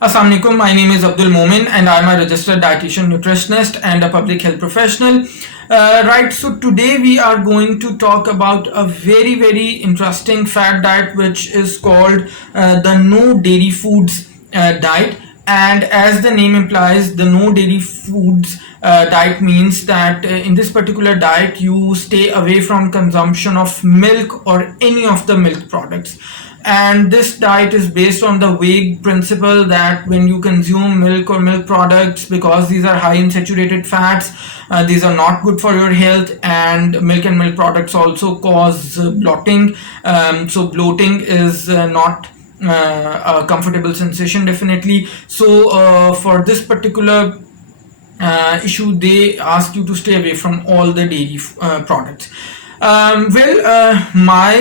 Assalamu alaikum. My name is Abdul Momin and I'm a registered dietitian nutritionist and a public health professional. Right, so today we are going to talk about a very interesting fad diet which is called the no dairy foods diet. And as the name implies, the no dairy foods diet means that in this particular diet you stay away from consumption of milk or any of the milk products. And this diet is based on the vague principle that when you consume milk or milk products, because these are high in saturated fats, these are not good for your health, and milk products also cause bloating. So bloating is not a comfortable sensation, definitely. So for this particular issue, they ask you to stay away from all the dairy products. My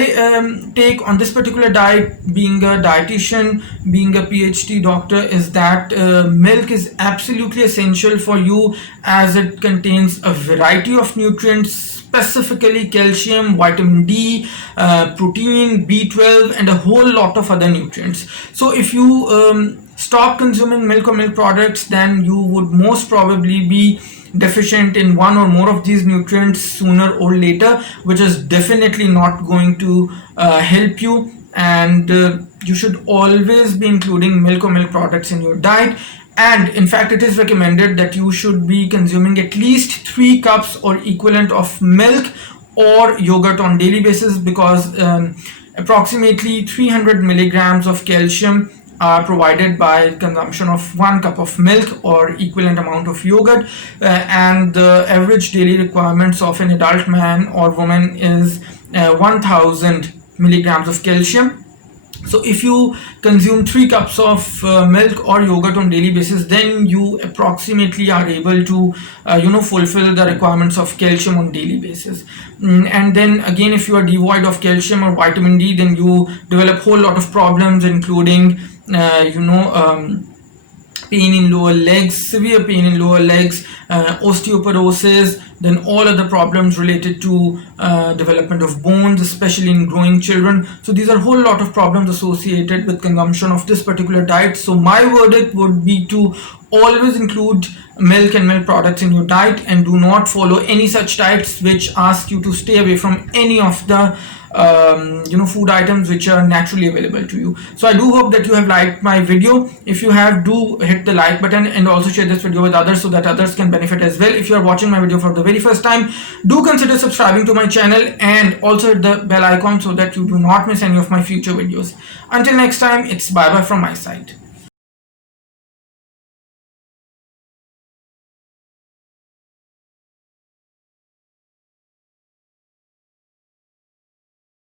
take on this particular diet, being a dietitian, being a PhD doctor, is that milk is absolutely essential for you as it contains a variety of nutrients, specifically calcium, vitamin D, protein, B12, and a whole lot of other nutrients. So if you stop consuming milk or milk products, then you would most probably be deficient in one or more of these nutrients sooner or later, which is definitely not going to help you. And you should always be including milk or milk products in your diet. And in fact, it is recommended that you should be consuming at least 3 cups or equivalent of milk or yogurt on daily basis, because approximately 300 milligrams of calcium are provided by consumption of 1 cup of milk or equivalent amount of yogurt, and the average daily requirements of an adult man or woman is 1000 milligrams of calcium. So if you consume 3 cups of milk or yogurt on daily basis, then you approximately are able to fulfill the requirements of calcium on daily basis. And then again, if you are devoid of calcium or vitamin D, then you develop whole lot of problems, including pain in lower legs, severe pain in lower legs, osteoporosis, then all other problems related to development of bones, especially in growing children. So these are a whole lot of problems associated with consumption of this particular diet. So my verdict would be to always include milk and milk products in your diet, and do not follow any such diets which ask you to stay away from any of the food items which are naturally available to you. So I do hope that you have liked my video. If you have, do hit the like button and also share this video with others so that others can benefit as well. If you are watching my video for the very first time, do consider subscribing to my channel and also hit the bell icon so that you do not miss any of my future videos. Until next time, it's bye bye from my side.